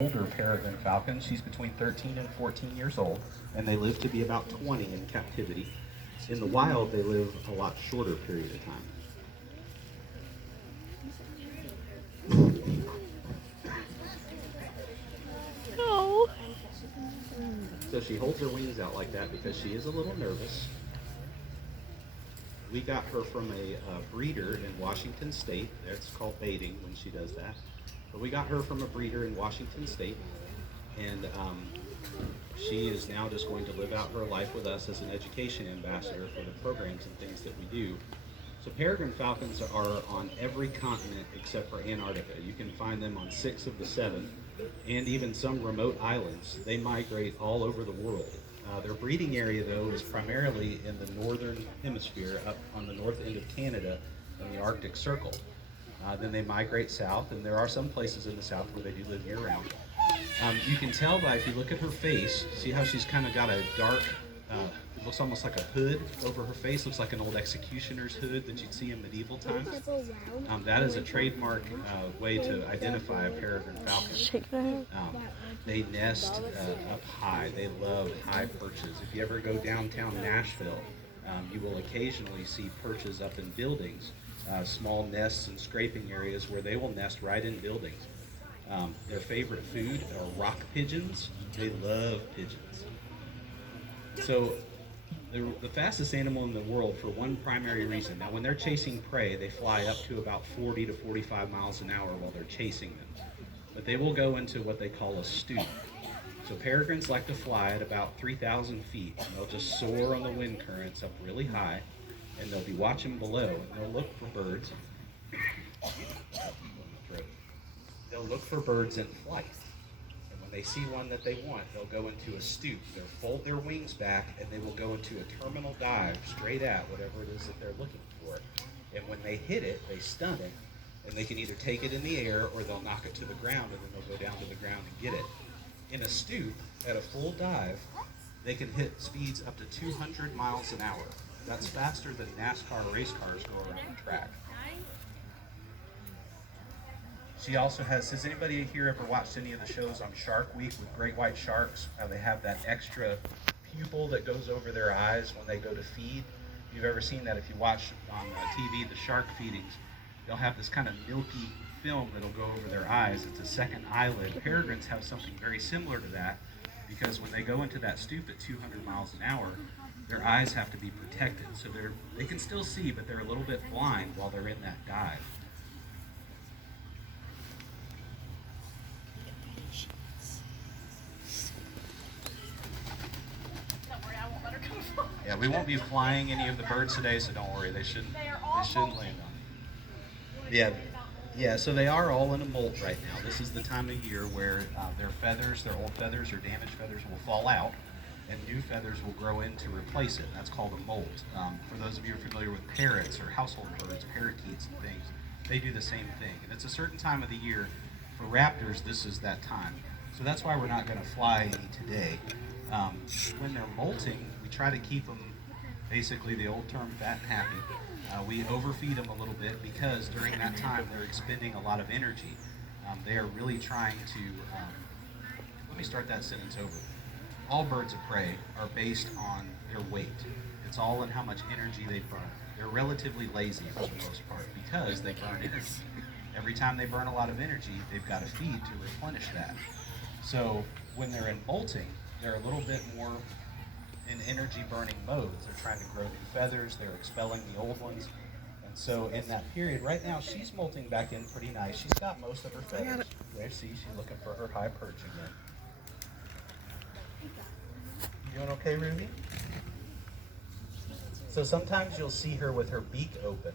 older Peregrine Falcons. She's between 13 and 14 years old, and they live to be about 20 in captivity. In the wild, they live a lot shorter period of time. Oh. So she holds her wings out like that because she is a little nervous. We got her from a breeder in Washington State. It's called baiting when she does that. But we got her from a breeder in Washington State, and she is now just going to live out her life with us as an education ambassador for the programs and things that we do. So Peregrine Falcons are on every continent except for Antarctica. You can find them on 6 of the 7, and even some remote islands. They migrate all over the world. Their breeding area, though, is primarily in the northern hemisphere, up on the north end of Canada in the Arctic Circle. Then they migrate south, and there are some places in the south where they do live year-round. You can tell by, if you look at her face, see how she's kind of got a dark, it looks almost like a hood over her face. Looks like an old executioner's hood that you'd see in medieval times. That is a trademark way to identify a peregrine falcon. They nest up high. They love high perches. If you ever go downtown Nashville, you will occasionally see perches up in buildings, small nests and scraping areas where they will nest right in buildings. Their favorite food are rock pigeons. They love pigeons. So they're the fastest animal in the world for one primary reason. Now, when they're chasing prey, they fly up to about 40 to 45 miles an hour while they're chasing them. But they will go into what they call a stoop. So peregrines like to fly at about 3,000 feet. And they'll just soar on the wind currents up really high, and they'll be watching below, and they'll look for birds. They'll look for birds in flight. And when they see one that they want, they'll go into a stoop. They'll fold their wings back, and they will go into a terminal dive straight at whatever it is that they're looking for. And when they hit it, they stun it, and they can either take it in the air or they'll knock it to the ground, and then they'll go down to the ground and get it. In a stoop, at a full dive, they can hit speeds up to 200 miles an hour. That's faster than NASCAR race cars go around the track. She also has anybody here ever watched any of the shows on Shark Week with great white sharks? How they have that extra pupil that goes over their eyes when they go to feed? If you've ever seen that, if you watch on TV the shark feedings, they'll have this kind of milky film that'll go over their eyes. It's a second eyelid. Peregrines have something very similar to that, because when they go into that stoop at 200 miles an hour, their eyes have to be protected. So they can still see, but they're a little bit blind while they're in that dive. Yeah, we won't be flying any of the birds today, so don't worry. They shouldn't land on it. Yeah. So they are all in a molt right now. This is the time of year where their old feathers or damaged feathers will fall out, and new feathers will grow in to replace it. That's called a molt. For those of you who are familiar with parrots or household birds, parakeets and things, they do the same thing. And it's a certain time of the year. For raptors, this is that time. So that's why we're not going to fly any today. When they're molting, we try to keep them, basically the old term, fat and happy. We overfeed them a little bit because during that time they're expending a lot of energy. They are really trying to, let me start that sentence over. All birds of prey are based on their weight. It's all in how much energy they burn. They're relatively lazy for the most part because they burn energy. Every time they burn a lot of energy, they've got to feed to replenish that. So when they're in molting, they're a little bit more in energy burning modes. They're trying to grow new feathers, they're expelling the old ones. And so in that period, right now she's molting back in pretty nice. She's got most of her feathers. There, see, she's looking for her high perch again. You doing okay, Ruby? So sometimes you'll see her with her beak open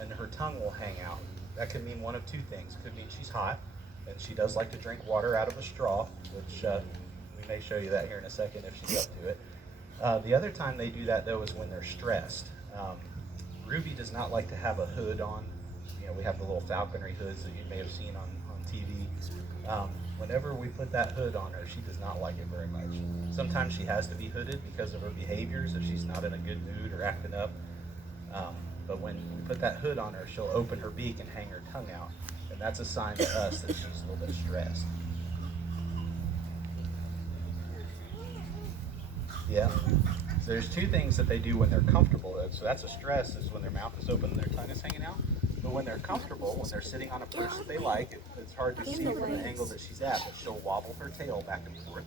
and her tongue will hang out. That could mean one of two things. It could mean she's hot, and she does like to drink water out of a straw, which we may show you that here in a second if she's up to it. The other time they do that, though, is when they're stressed. Ruby does not like to have a hood on. You know, we have the little falconry hoods that you may have seen on TV. Whenever we put that hood on her, she does not like it very much. Sometimes she has to be hooded because of her behaviors, if she's not in a good mood or acting up. But when we put that hood on her, she'll open her beak and hang her tongue out. And that's a sign to us that she's a little bit stressed. Yeah. So there's two things that they do when they're comfortable. So that's a stress, is when their mouth is open and their tongue is hanging out. But when they're comfortable, when they're sitting on a perch that they like, it's hard to see from the angle that she's at, but she'll wobble her tail back and forth.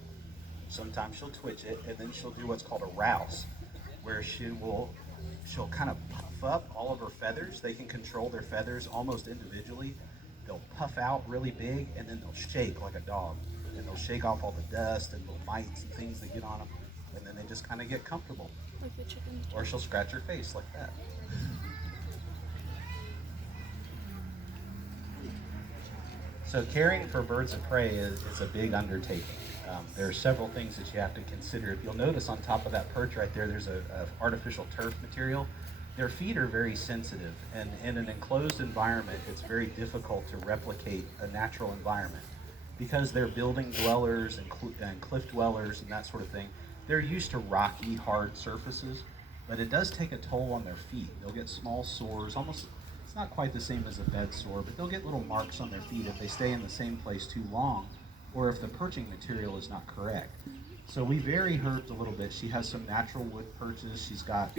Sometimes she'll twitch it, and then she'll do what's called a rouse, where she'll kind of puff up all of her feathers. They can control their feathers almost individually. They'll puff out really big, and then they'll shake like a dog. And they'll shake off all the dust and little mites and things that get on them, and then they just kind of get comfortable. Like the chicken. Or she'll scratch her face like that. So caring for birds of prey is a big undertaking. There are several things that you have to consider. If you'll notice on top of that perch right there, there's a artificial turf material. Their feet are very sensitive, and in an enclosed environment, it's very difficult to replicate a natural environment. Because they're building dwellers and cliff dwellers and that sort of thing, they're used to rocky, hard surfaces, but it does take a toll on their feet. They'll get small sores, almost, it's not quite the same as a bed sore, but they'll get little marks on their feet if they stay in the same place too long, or if the perching material is not correct. So we vary hers a little bit. She has some natural wood perches. She's got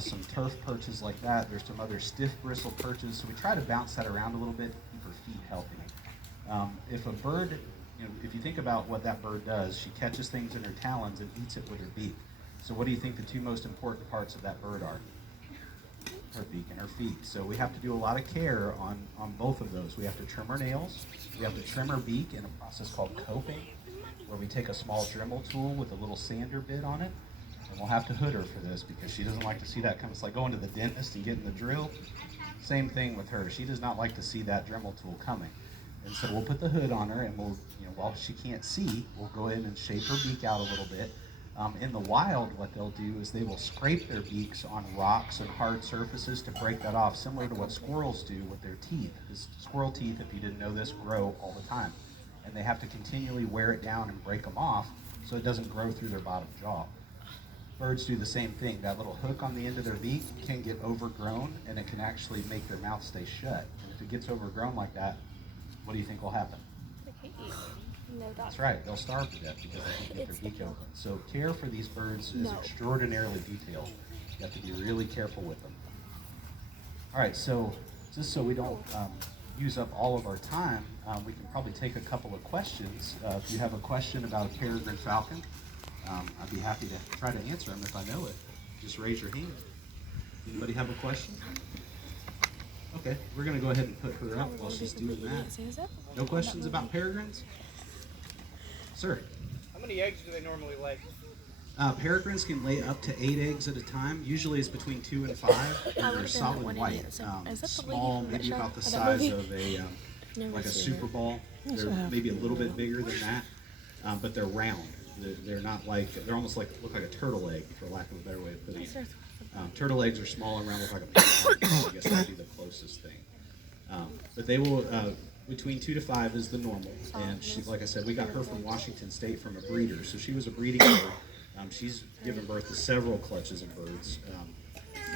some turf perches like that. There's some other stiff bristle perches. So we try to bounce that around a little bit to keep her feet healthy. If a bird, if you think about what that bird does, she catches things in her talons and eats it with her beak. So what do you think the two most important parts of that bird are? Her beak and her feet. So we have to do a lot of care on both of those. We have to trim her nails. We have to trim her beak in a process called coping, where we take a small Dremel tool with a little sander bit on it, and we'll have to hood her for this because she doesn't like to see that come. It's like going to the dentist and getting the drill. Same thing with her. She does not like to see that Dremel tool coming. And so we'll put the hood on her, and we'll, while she can't see, we'll go in and shape her beak out a little bit. In the wild, what they'll do is they will scrape their beaks on rocks and hard surfaces to break that off, similar to what squirrels do with their teeth. Because squirrel teeth, if you didn't know this, grow all the time. And they have to continually wear it down and break them off so it doesn't grow through their bottom jaw. Birds do the same thing. That little hook on the end of their beak can get overgrown, and it can actually make their mouth stay shut. And if it gets overgrown like that, what do you think will happen? They can't eat. No, That's right, they'll starve to death because they can't get their beak open. So care for these birds is extraordinarily detailed. You have to be really careful with them. All right, so just so we don't use up all of our time, we can probably take a couple of questions. If you have a question about a peregrine falcon, I'd be happy to try to answer them if I know it. Just raise your hand. Anybody have a question? Okay, we're going to go ahead and put her up while she's doing that. No questions about peregrines? Sir? How many eggs do they normally lay? Peregrines can lay up to 8 eggs at a time. Usually it's between 2 and 5, and they're solid white. Small, maybe about the size of a like a Super Bowl. They're maybe a little bit bigger than that, but they're round. They're not like, they're almost like, look like a turtle egg, for lack of a better way of putting it. Turtle eggs are small and round, look like a pancake. I guess that would be the closest thing. But they will, between 2 to 5 is the normal. And she, like I said, we got her from Washington State from a breeder. So she was a breeding bird. She's given birth to several clutches of birds.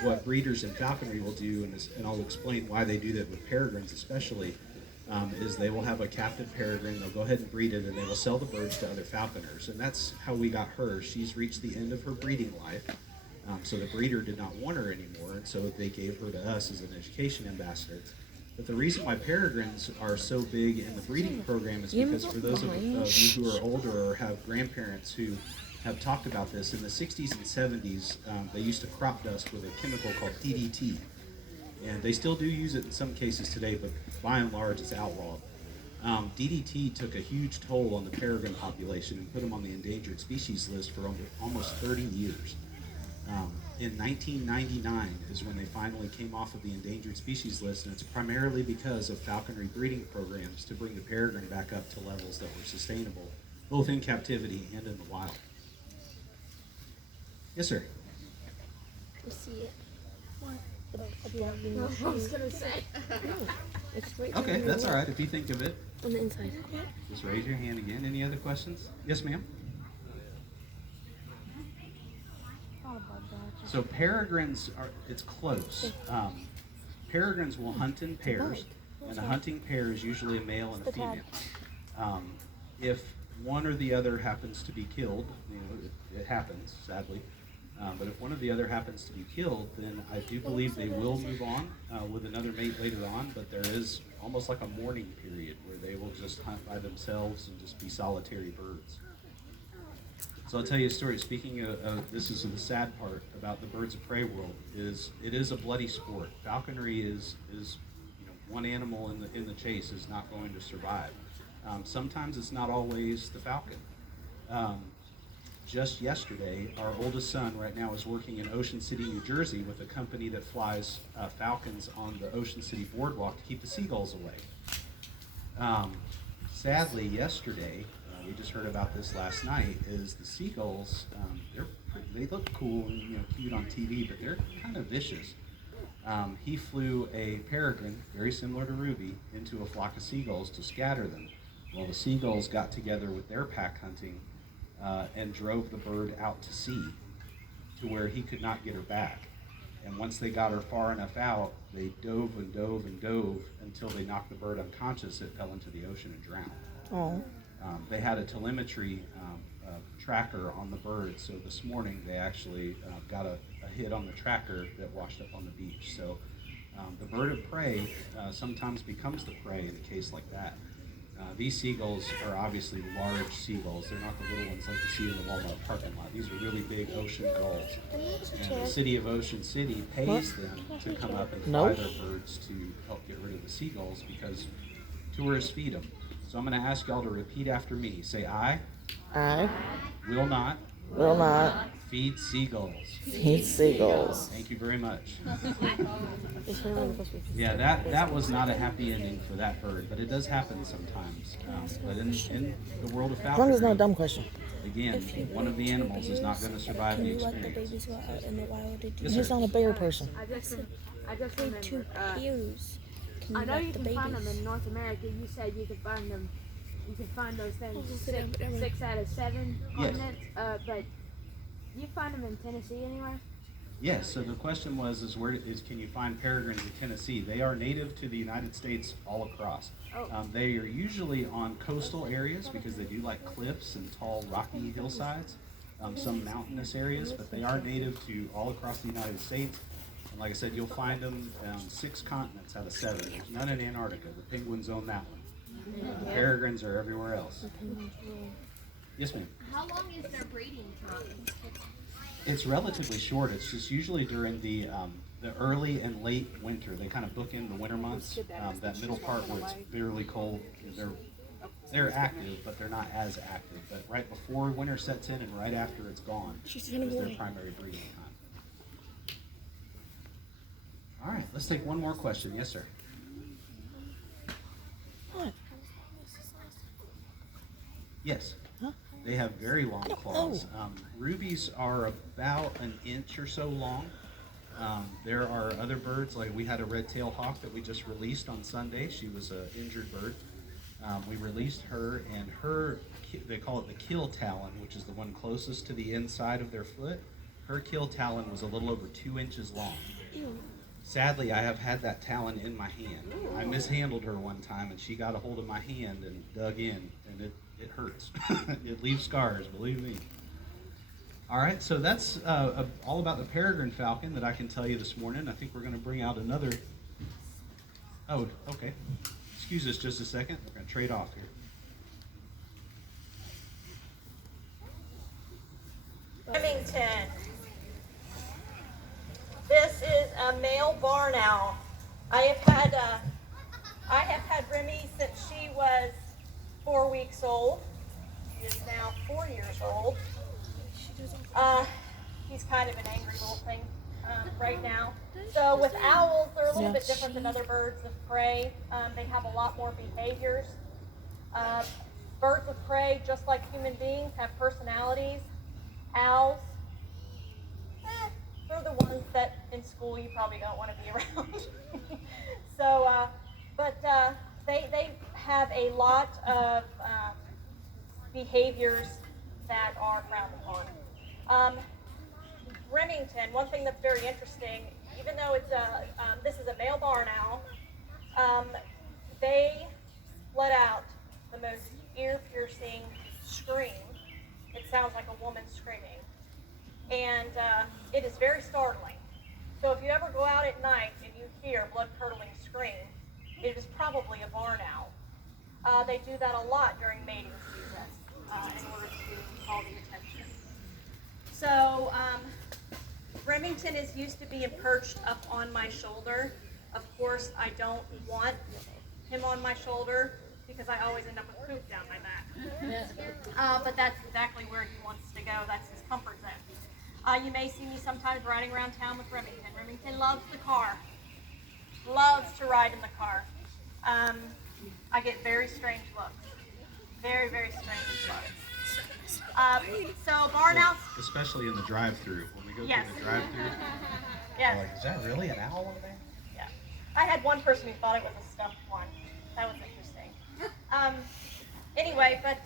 What breeders in falconry will do, and I'll explain why they do that with peregrines especially, is they will have a captive peregrine, they'll go ahead and breed it, and they will sell the birds to other falconers. And that's how we got her. She's reached the end of her breeding life. So the breeder did not want her anymore, and so they gave her to us as an education ambassador. But the reason why peregrines are so big in the breeding program is because for those of you who are older or have grandparents who have talked about this, in the 60s and 70s, they used to crop dust with a chemical called DDT. And they still do use it in some cases today, but by and large it's outlawed. DDT took a huge toll on the peregrine population and put them on the endangered species list for almost 30 years. In 1999 is when they finally came off of the endangered species list, and it's primarily because of falconry breeding programs to bring the peregrine back up to levels that were sustainable, both in captivity and in the wild. Yes, sir? To see it. What? I was going to say. No, it's right Okay, that's all right if you think of it. On the inside. Just raise your hand again. Any other questions? Yes, ma'am? So peregrines are, it's close. Peregrines will hunt in pairs, and a hunting pair is usually a male and a female. If one or the other happens to be killed, it happens, sadly. But if one or the other happens to be killed, then I do believe they will move on with another mate later on, but there is almost like a mourning period where they will just hunt by themselves and just be solitary birds. So I'll tell you a story. Speaking of this is the sad part about the birds of prey world, is it is a bloody sport. Falconry is one animal in the chase is not going to survive. Sometimes it's not always the falcon. Just yesterday, our oldest son right now is working in Ocean City, New Jersey with a company that flies falcons on the Ocean City boardwalk to keep the seagulls away. Sadly, yesterday, we just heard about this last night, is the seagulls, they look cool and cute on TV, but they're kind of vicious. He flew a peregrine, very similar to Ruby, into a flock of seagulls to scatter them. Well, the seagulls got together with their pack hunting and drove the bird out to sea to where he could not get her back. And once they got her far enough out, they dove and dove and dove until they knocked the bird unconscious. It fell into the ocean and drowned. Oh. They had a telemetry tracker on the bird, so this morning they actually got a hit on the tracker that washed up on the beach. So the bird of prey sometimes becomes the prey in a case like that. These seagulls are obviously large seagulls. They're not the little ones like you see in the Walmart parking lot. These are really big ocean gulls. And the city of Ocean City pays them to come up and fly their birds to help get rid of the seagulls because tourists feed them. So I'm going to ask y'all to repeat after me. Say, I will not feed seagulls. Feed seagulls. Thank you very much. Yeah, that was not a happy ending for that bird, but it does happen sometimes. But in the world of falconry, As long as it's not a dumb question. again, one of the animals is not going to survive the Can you let the experience. babies go out in the wild to do Yes, He's sir. not a bear person. I just They two remembered. pews. Can I know let you the can find them babies? in North America. You said you could find them. You can find those things Oh, six out of 7 Yes. continents. But you find them in Tennessee anywhere? Yes, so the question was, can you find peregrines in Tennessee? They are native to the United States all across. Oh. They are usually on coastal areas because they do like cliffs and tall rocky hillsides, some mountainous areas, but they are native to all across the United States. And like I said, you'll find them on 6 continents out of 7. There's none in Antarctica. The penguins own that one. The peregrines are everywhere else. Yes, ma'am. How long is their breeding time? It's relatively short. It's just usually during the early and late winter. They kind of book in the winter months. That middle part where it's bitterly cold, they're active, but they're not as active. But right before winter sets in and right after it's gone is their primary breeding time. All right, let's take one more question. Yes, sir. What? Yes. Huh? They have very long claws. Rubies are about an inch or so long. There are other birds, like we had a red-tailed hawk that we just released on Sunday. She was an injured bird. We released her, and they call it the kill talon, which is the one closest to the inside of their foot. Her kill talon was a little over 2 inches long. Sadly, I have had that talon in my hand. I mishandled her one time, and she got a hold of my hand and dug in, and it hurts. It leaves scars, believe me. All right, so that's all about the peregrine falcon that I can tell you this morning. I think we're going to bring out another. Oh, okay. Excuse us just a second. We're going to trade off here. Remington. This is a male barn owl. I have had Remy since she was 4 weeks old. He is now 4 years old. He's kind of an angry little thing right now. So with owls, they're a little bit different than other birds of prey. They have a lot more behaviors. Birds of prey, just like human beings, have personalities. Owls, they're the ones that in school you probably don't want to be around. So, but they have a lot of behaviors that are frowned upon. Remington, one thing that's very interesting, even though it's this is a male barn owl, they let out the most ear-piercing scream. It sounds like a woman screaming. And it is very startling. So if you ever go out at night and you hear a blood-curdling scream, it is probably a barn owl. They do that a lot during mating season in order to call the attention. So Remington is used to being perched up on my shoulder. Of course, I don't want him on my shoulder because I always end up with poop down my back. But that's exactly where he wants to go. That's his comfort zone. You may see me sometimes riding around town with Remington. Remington loves the car. Loves to ride in the car. I get very strange looks. Very, very strange looks. So barn owls. Especially in the drive-through. When we go Yes. through the drive-through, Yes. we're like, is that really an owl in there? Yeah. I had one person who thought it was a stuffed one. That was interesting. Anyway, but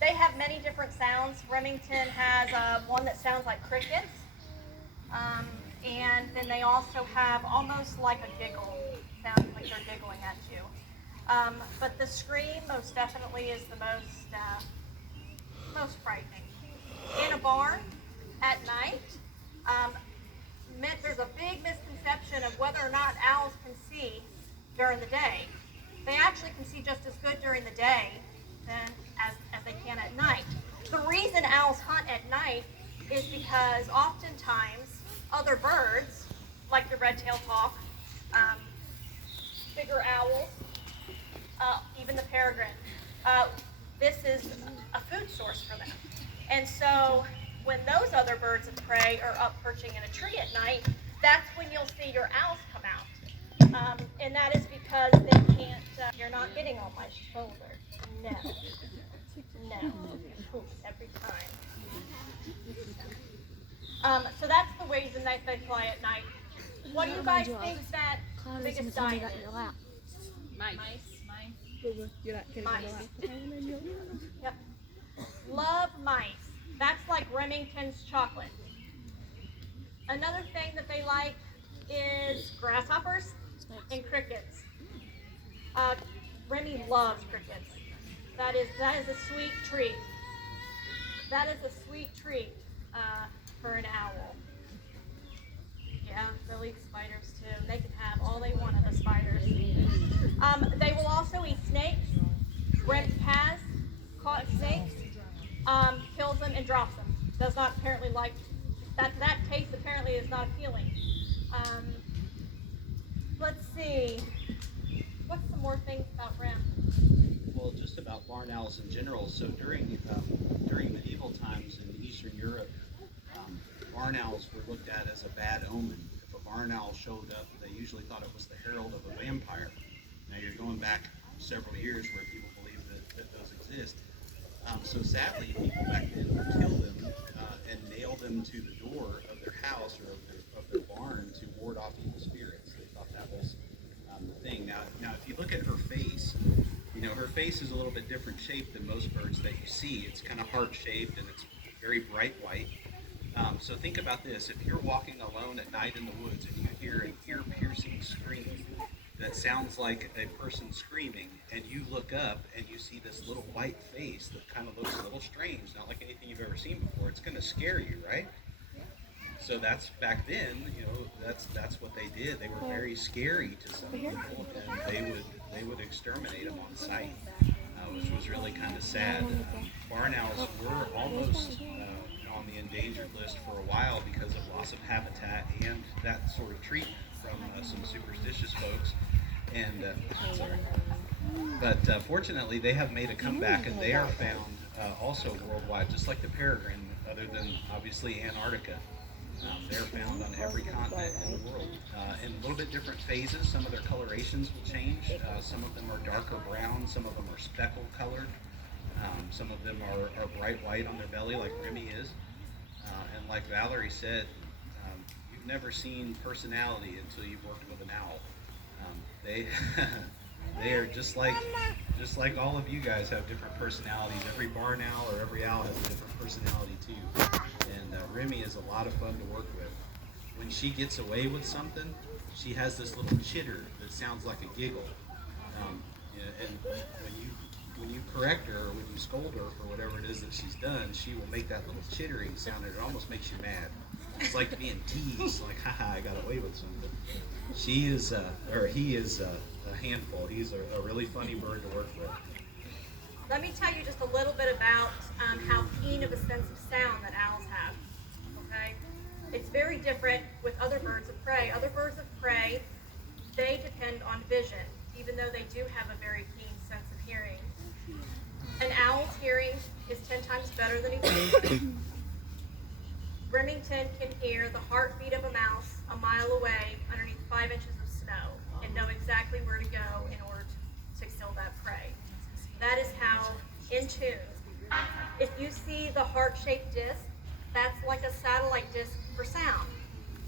they have many different sounds. Remington has one that sounds like crickets. And then they also have almost like a giggle. Sounds like they're giggling at you. But the scream most definitely is the most frightening. In a barn at night, there's a big misconception of whether or not owls can see during the day. They actually can see just as good during the day as they can at night. The reason owls hunt at night is because oftentimes other birds, like the red-tailed hawk, bigger owls, even the peregrine, this is a food source for them. And so when those other birds of prey are up perching in a tree at night, that's when you'll see your owls come out. And that is because they can't, you're not getting on my shoulder. No. No. Every time. So that's the ways in that they fly at night. What do you guys think that biggest diet is? Mice. Mice. Yep. Love mice. That's like Remington's chocolate. Another thing that they like is grasshoppers and crickets. Remy loves crickets. That is a sweet treat. That is a sweet treat for an owl. Yeah, they'll eat spiders too. They can have all they want of the spiders. They will also eat snakes. Rem has caught snakes, kills them and drops them. Does not apparently like that. That taste apparently is not appealing. Let's see. What's some more things about Rem? Well, just about barn owls in general. So during medieval times in Eastern Europe, barn owls were looked at as a bad omen. If a barn owl showed up, they usually thought it was the herald of a vampire. Now you're going back several years where people believe that those exist. So sadly, people back then would kill them and nail them to the door of their house or of their barn to ward off evil spirits. They thought that was the thing. Now, if you look at her face, her face is a little bit different shape than most birds that you see. It's kind of heart-shaped and it's very bright white. So think about this. If you're walking alone at night in the woods and you hear an ear-piercing scream that sounds like a person screaming, and you look up and you see this little white face that kind of looks a little strange, not like anything you've ever seen before, it's going to scare you, right? So that's back then, that's what they did. They were very scary to some people, and they would exterminate them on sight, which was really kind of sad. Barn owls were almost on the endangered list for a while because of loss of habitat and that sort of treatment from some superstitious folks. And but fortunately, they have made a comeback, and they are found also worldwide, just like the peregrine, other than obviously Antarctica. They're found on every continent in the world in a little bit different phases. Some of their colorations will change. Some of them are darker brown. Some of them are speckled colored. Some of them are bright white on their belly, like Remy is. And like Valerie said, you've never seen personality until you've worked with an owl. They are just like all of you guys have different personalities. Every barn owl or every owl has a different personality too. And Remy is a lot of fun to work with. When she gets away with something, she has this little chitter that sounds like a giggle. And when when you correct her or when you scold her for whatever it is that she's done, she will make that little chittering sound, and it almost makes you mad. It's like being teased, like, haha, I got away with something. She is, or he is a handful. He's a really funny bird to work with. Let me tell you just a little bit about how keen of a sense of sound that owls have. Okay, it's very different with other birds of prey. Other birds of prey, they depend on vision, even though they do have a very keen sense of hearing. An owl's hearing is 10 times better than a human. Remington can hear the heartbeat of a mouse a mile away underneath 5 inches of snow and know exactly where to go in order to kill that prey. That is how in tune. If you see the heart-shaped disc, that's like a satellite disc for sound.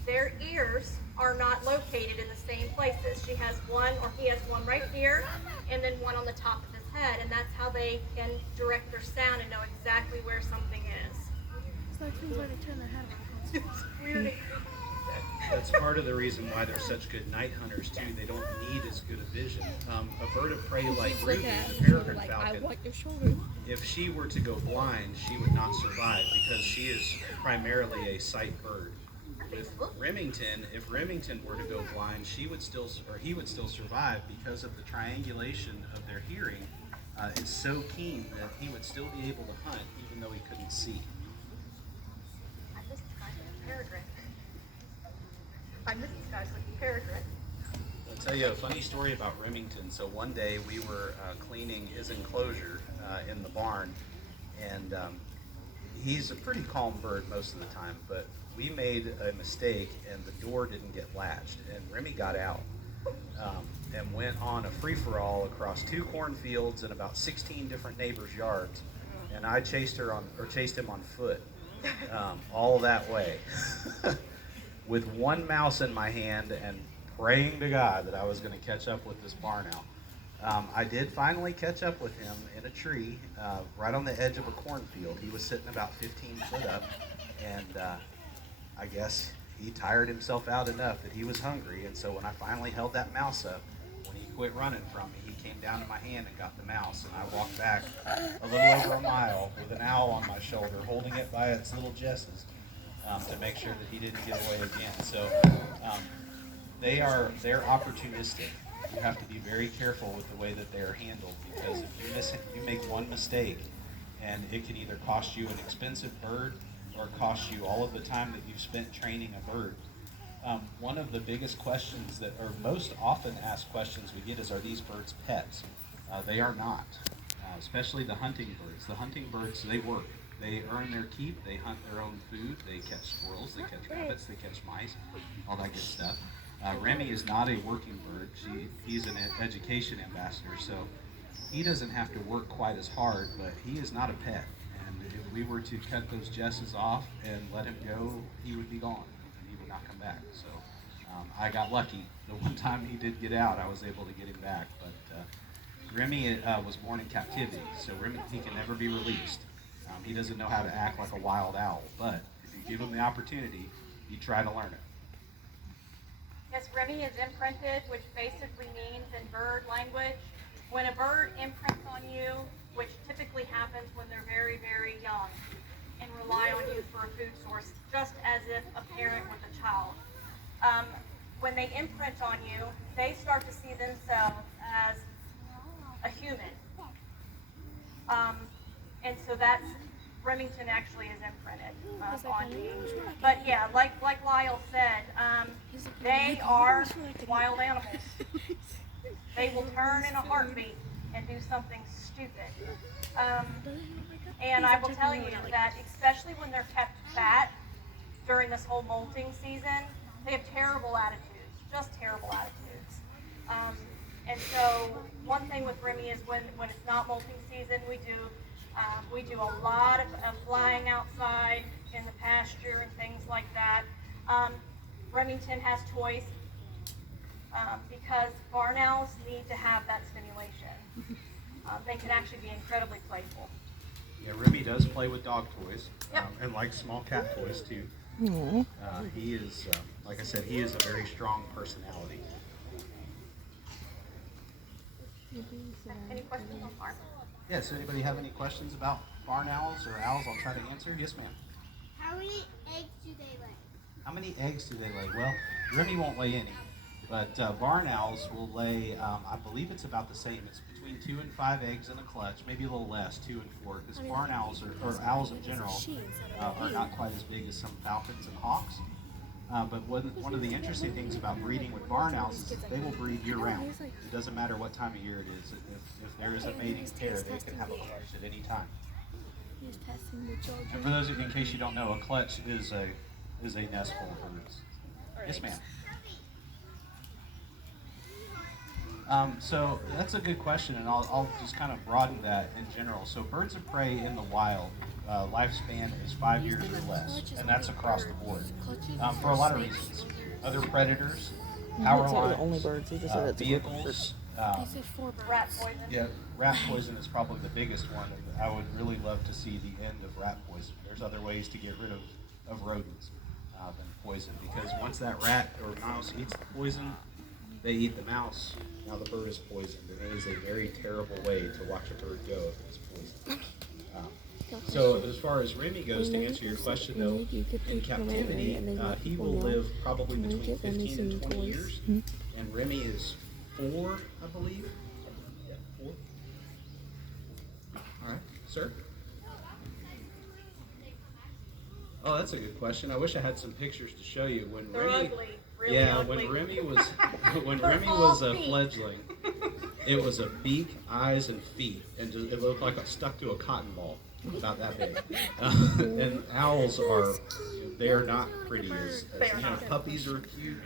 Their ears are not located in the same places. She has one, or he has one right here, and then one on the top of his head, and that's how they can direct their sound and know exactly where something is. So it means why they turn their head around. It's weird. That's part of the reason why they're such good night hunters too. They don't need as good a vision. A bird of prey like Ruby, the Peregrine Falcon, your shoulder. if she were to go blind, she would not survive because she is primarily a sight bird. With Remington, if Remington were to go blind, she would still, or he would still survive because of the triangulation of their hearing is so keen that he would still be able to hunt even though he couldn't see. I miss these guys with Peregrine. I miss these guys with Peregrine. I'll tell you a funny story about Remington. So one day we were cleaning his enclosure in the barn, and he's a pretty calm bird most of the time, but we made a mistake and the door didn't get latched, and Remy got out and went on a free-for-all across 2 cornfields and about 16 different neighbors' yards, and I chased him on foot all that way with one mouse in my hand and praying to God that I was going to catch up with this barn owl. I did finally catch up with him in a tree right on the edge of a cornfield. He was sitting about 15 foot up, and I guess he tired himself out enough that he was hungry, and so when I finally held that mouse up, when he quit running from me, he came down to my hand and got the mouse, and I walked back a little over a mile with an owl on my shoulder, holding it by its little jesses to make sure that he didn't get away again. So they're opportunistic. You have to be very careful with the way that they are handled, because if you make one mistake, and it can either cost you an expensive bird or cost you all of the time that you've spent training a bird. One of the biggest questions that, or most often asked questions we get is, are these birds pets? They are not, especially the hunting birds. The hunting birds, they work. They earn their keep, they hunt their own food, they catch squirrels, they catch rabbits, they catch mice, all that good stuff. Remy is not a working bird. He's an education ambassador, so he doesn't have to work quite as hard, but he is not a pet. And if we were to cut those jesses off and let him go, he would be gone, and he would not come back. So I got lucky. The one time he did get out, I was able to get him back. But Remy was born in captivity, so he can never be released. He doesn't know how to act like a wild owl, but if you give him the opportunity, you try to learn it. Yes, Remy is imprinted, which basically means in bird language, when a bird imprints on you, which typically happens when they're very, very young, and rely on you for a food source, just as if a parent with a child. When they imprint on you, they start to see themselves as a human. And so that's, Remington actually is imprinted on you. But yeah, like Lyle said, they are wild animals. They will turn in a heartbeat and do something stupid. And I will tell you that especially when they're kept fat during this whole molting season, they have terrible attitudes, just terrible attitudes. And so one thing with Remy is when it's not molting season, we do a lot of flying outside in the pasture and things like that. Remington has toys because barn owls need to have that stimulation. They can actually be incredibly playful. Yeah, Remy does play with dog toys, Yep. and likes small cat toys too. He is, like I said, he is a very strong personality. Any questions on Mark? Yeah, so anybody have any questions about barn owls or owls? I'll try to answer. Yes, ma'am. How many eggs do they lay? How many eggs do they lay? Well, Remy won't lay any, but barn owls will lay, I believe it's about the same. It's between 2 and 5 eggs in a clutch, maybe a little less, 2 and 4, because barn owls, or owls in general, are not quite as big as some falcons and hawks. But one of the interesting things about breeding with barn owls is that they will breed year-round. It doesn't matter what time of year it is. If there is a mating pair, they can have a clutch at any time. He's testing the children. And for those of you, in case you don't know, a clutch is a nest full of birds. Yes, ma'am. So that's a good question, and I'll just kind of broaden that in general. So birds of prey in the wild, lifespan is 5 years or less, and that's across the board for a lot of reasons. Other predators, power lines, vehicles. Rat poison. Yeah, rat poison is probably the biggest one, and I would really love to see the end of rat poison. There's other ways to get rid of rodents than poison, because once that rat or mouse eats the poison, they eat the mouse. Now the bird is poisoned, and it is a very terrible way to watch a bird go if it's poisoned. So as far as Remy goes, to answer your question though, in captivity, he will live probably between 15 and 20 years, and Remy is 4, I believe. Yeah, 4. All right, sir. Oh, that's a good question. I wish I had some pictures to show you. When They're Remy, ugly. Really yeah, ugly. when Remy was when They're Remy all was a feet. fledgling, it was a beak, eyes, and feet, and it looked like it stuck to a cotton ball, about that big. And owls are, they are not pretty as you know, puppies are cute,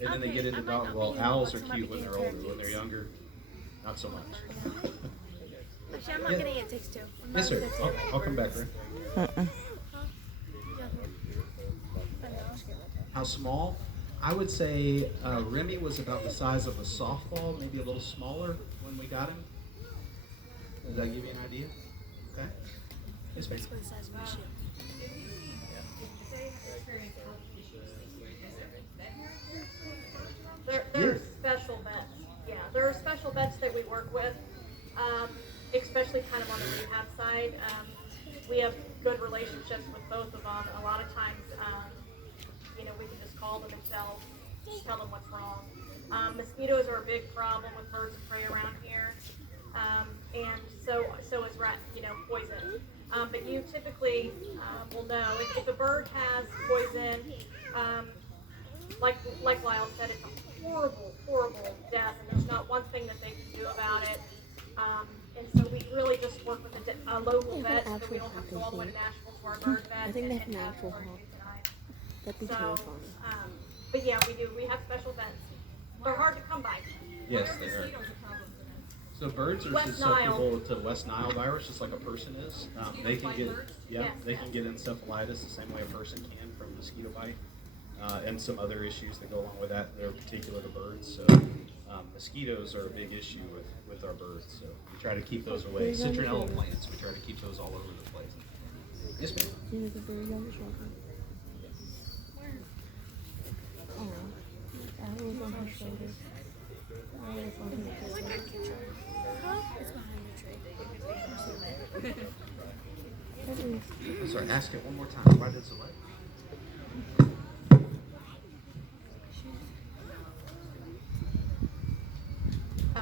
and then they get into dog. Well, owls are cute when they're older. When they're younger, not so much. Actually, I'm not Yeah. getting it. Takes 2. Yes, sir. I'll come back, right? How small? I would say Remy was about the size of a softball, maybe a little smaller when we got him. Does that give you an idea? Okay. Yes, ma'am. The size of my shoe. They're special vets. Yeah, there are special vets that we work with, especially kind of on the rehab side. We have good relationships with both of them. A lot of times, we can just call them and tell them what's wrong. Mosquitoes are a big problem with birds of prey around here, and so is rat, poison. But you typically will know if a bird has poison. Like Lyle said, it's a horrible, horrible death, and there's not one thing that they can do about it. And so we really just work with a local vet so that we don't have to go all the way to Nashville to our bird vet. I think they have and an have actual birds hawk. euthanized. That'd be So, terrifying. but yeah, we do. We have special vets. They're hard to come by. Yes, they are. So birds are West susceptible to West Nile virus, just like a person is. They can get, Yes. they can get encephalitis the same way a person can from mosquito bite, and some other issues that go along with that. They're particular to birds. So mosquitoes are a big issue with our birds. So we try to keep those away. Citronella plants, we try to keep those all over the place. Yes, ma'am. He was a very young one. Oh, I was on her shoulder. I was on her shoulder. It's behind the tree. I'm sorry, ask it one more time. Why did it so late?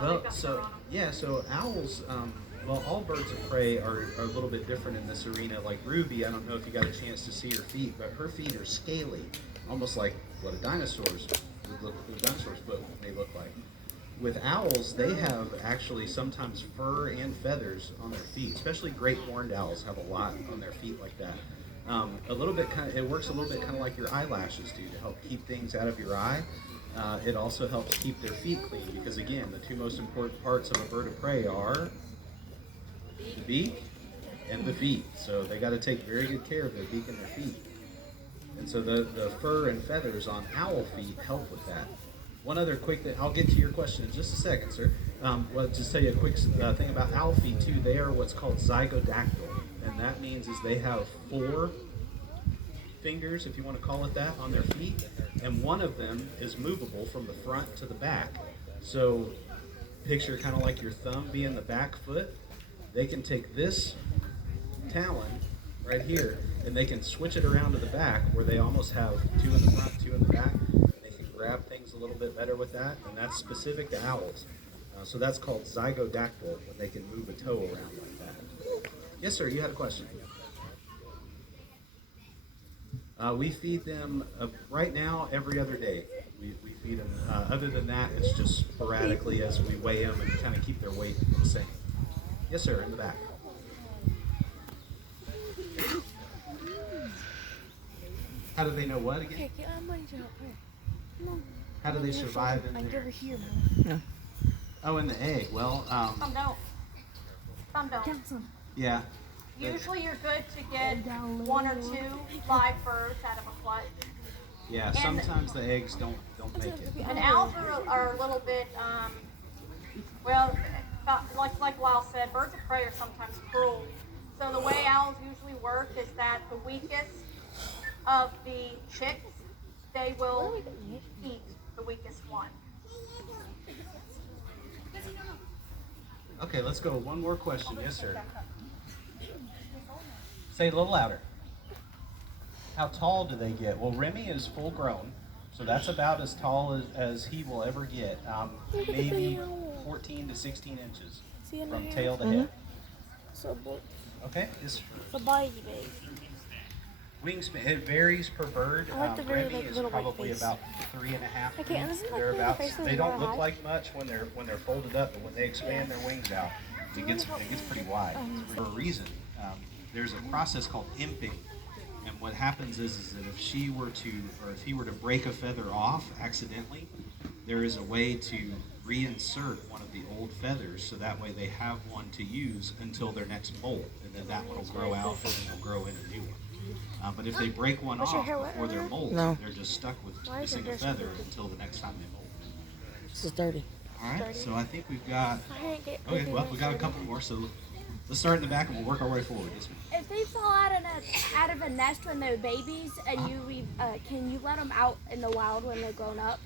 Well, so owls, all birds of prey are a little bit different in this arena. Like Ruby, I don't know if you got a chance to see her feet, but her feet are scaly, almost like what a dinosaur's foot may look like. With owls, they have actually sometimes fur and feathers on their feet, especially great horned owls have a lot on their feet like that. It works a little bit kind of like your eyelashes do to help keep things out of your eye. It also helps keep their feet clean because, again, the two most important parts of a bird of prey are the beak and the feet. So they got to take very good care of their beak and their feet. And so the fur and feathers on owl feet help with that. One other quick thing, I'll get to your question in just a second, sir. Just tell you a quick thing about owl feet, too. They are what's called zygodactyl, and that means is they have 4 fingers, if you want to call it that, on their feet, and one of them is movable from the front to the back. So picture kind of like your thumb being the back foot, they can take this talon right here and they can switch it around to the back where they almost have two in the front, two in the back. They can grab things a little bit better with that, and that's specific to owls. So that's called zygodactyl, when they can move a toe around like that. Yes, sir, you had a question. We feed them right now every other day. We feed them. Other than that, it's just sporadically as we weigh them and kind of keep their weight the same. Yes, sir, in the back. How do they know what again? How do they survive in there? No. Oh, in the egg. Well, Some don't. Some don't. yeah. Usually you're good to get 1 or 2 live birds out of a clutch. Yeah, sometimes the eggs don't make it. And owls are a little bit, well, like Lyle said, birds of prey are sometimes cruel. So the way owls usually work is that the weakest of the chicks, they will eat the weakest one. Okay, let's go. One more question. Yes, sir. Say it a little louder. How tall do they get? Well, Remy is full grown, so that's about as tall as he will ever get. Maybe 14 to 16 inches from tail to head. Okay. Yes. Wingspan, it varies per bird. Remy is probably about 3.5 feet, thereabouts. They don't look like much when they're folded up, but when they expand their wings out, it gets pretty wide. For a reason, there's a process called imping, and what happens is that if he were to break a feather off accidentally, there is a way to reinsert one of the old feathers, so that way they have one to use until their next molt, and then that one will grow out and they'll grow in a new one. But if they break one off before they're molt, they're just stuck with missing a feather until the next time they molt. This is dirty. All right, so I think we've got. Okay, well, we got a couple more, so let's start in the back and we'll work our way forward. Yes, ma'am. If they fall out of a nest when they're babies, and can you let them out in the wild when they're grown up?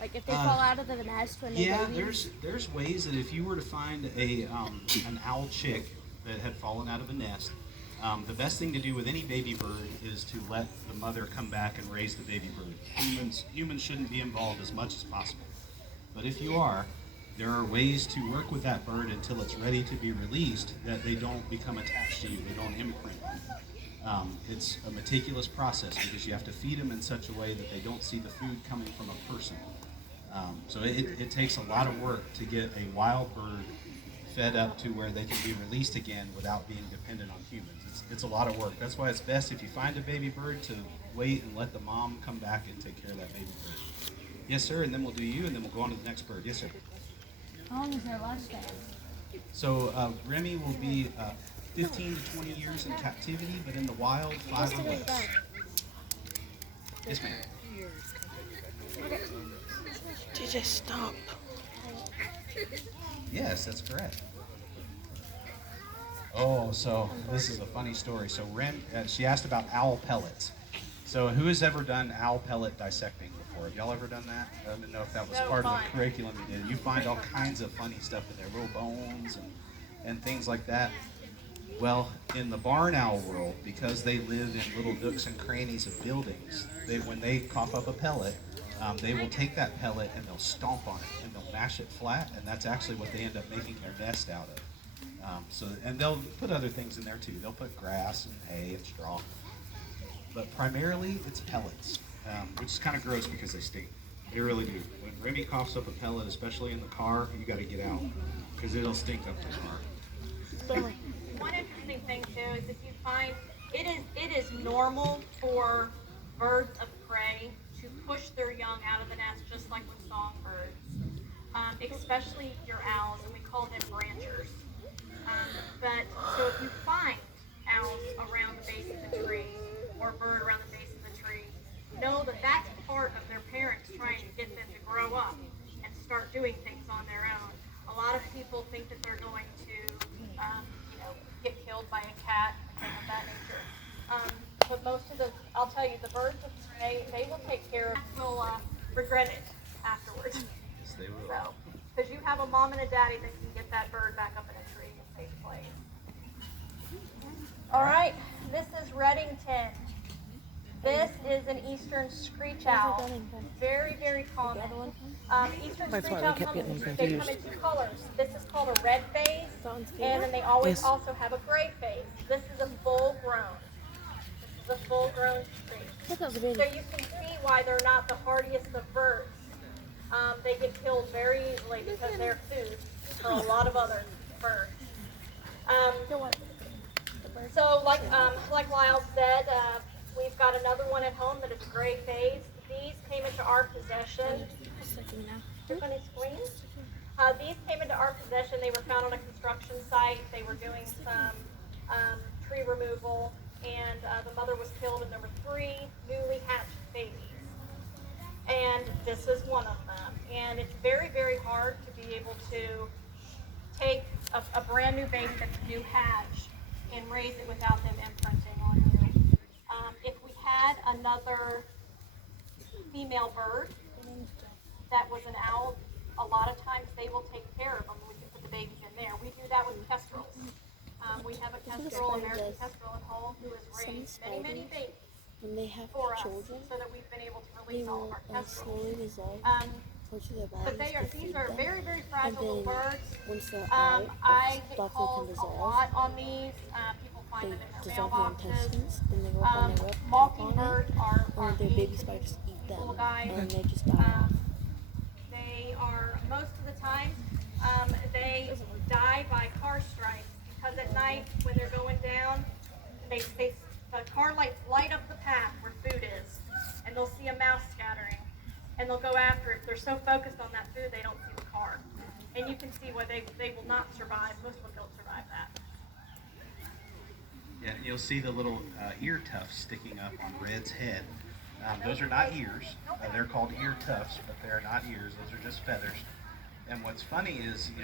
Like if they fall out of the nest when they're babies? Yeah, there's ways that if you were to find an owl chick that had fallen out of a nest, the best thing to do with any baby bird is to let the mother come back and raise the baby bird. Humans shouldn't be involved as much as possible. But if you are, there are ways to work with that bird until it's ready to be released, that they don't become attached to you, they don't imprint you. It's a meticulous process because you have to feed them in such a way that they don't see the food coming from a person. So it takes a lot of work to get a wild bird fed up to where they can be released again without being dependent on humans. It's a lot of work. That's why it's best if you find a baby bird to wait and let the mom come back and take care of that baby bird. Yes, sir, and then we'll do you, and then we'll go on to the next bird. Yes, sir. How long is their lifespan? So Remy will be 15 to 20 years in captivity, but in the wild, 5 or less. Yes, ma'am. DJ, stop. Yes, that's correct. Oh, so this is a funny story. So she asked about owl pellets. So who has ever done owl pellet dissecting before? Have y'all ever done that? I didn't know if that was part of the curriculum you did. You find all kinds of funny stuff in there, little bones and things like that. Well, in the barn owl world, because they live in little nooks and crannies of buildings, when they cough up a pellet, they will take that pellet and they'll stomp on it and they'll mash it flat, and that's actually what they end up making their nest out of. And they'll put other things in there too. They'll put grass and hay and straw, but primarily it's pellets, which is kind of gross because they stink. They really do. When Remy coughs up a pellet, especially in the car, you got to get out because it'll stink up the car. One interesting thing too is if you find it is normal for birds of prey to push their young out of the nest just like with songbirds, especially your owls, and we call them branchers. But so if you find owls around the base of the tree or a bird around the base of the tree, know that that's part of their parents trying to get them to grow up and start doing things on their own. A lot of people think that they're going to, get killed by a cat and things of that nature. But most of I'll tell you, the birds of prey, they will take care of. Will regret it afterwards. Yes, they will. So, because you have a mom and a daddy that can get that bird back up in a tree and safe place. All right, this is Reddington. This is an eastern screech owl. Very, very common. Eastern That's screech why we owls, kept getting them they come confused. in two colors. This is called a red face, and then they always Yes. also have a gray face. This is a full grown. This is a full grown screech. So you can see why they're not the hardiest of birds. They get killed very easily because they're food for a lot of other birds. So like Lyle said, we've got another one at home that is gray phased. These came into our possession. You're going to scream? These came into our possession. They were found on a construction site. They were doing some tree removal, and the mother was killed, and there were 3 newly hatched babies. And this is one of them. And it's very, very hard to be able to take a brand new baby that's a new hatch and raise it without them imprinting on you. If we had another female bird that was an owl, a lot of times they will take care of them. We can put the babies in there. We do that with kestrels. We have a kestrel, American kestrel at home, who has raised many, many babies When they have for us, children, so that we've been able to they release all will of our kestrels. slowly dissolve into their But bodies to these feed are them. very, very And fragile little then birds. once they're out, I the get stuff calls can a dissolve. lot on these. People find They them in their dissolve their mailboxes. intestines, then they go up on their whip, tap on Mockingbirds it, are and their mean baby to spiders these eat them, little guys. and they just die off. They are, most of the time, they die by car strikes, because at night when they're going down, the car lights light up the path where food is, and they'll see a mouse scattering, and they'll go after it. They're so focused on that food, they don't see the car. And you can see why they will not survive. Most of them don't survive that. Yeah, you'll see the little ear tufts sticking up on Red's head. Those are not ears. They're called ear tufts, but they're not ears. Those are just feathers. And what's funny is,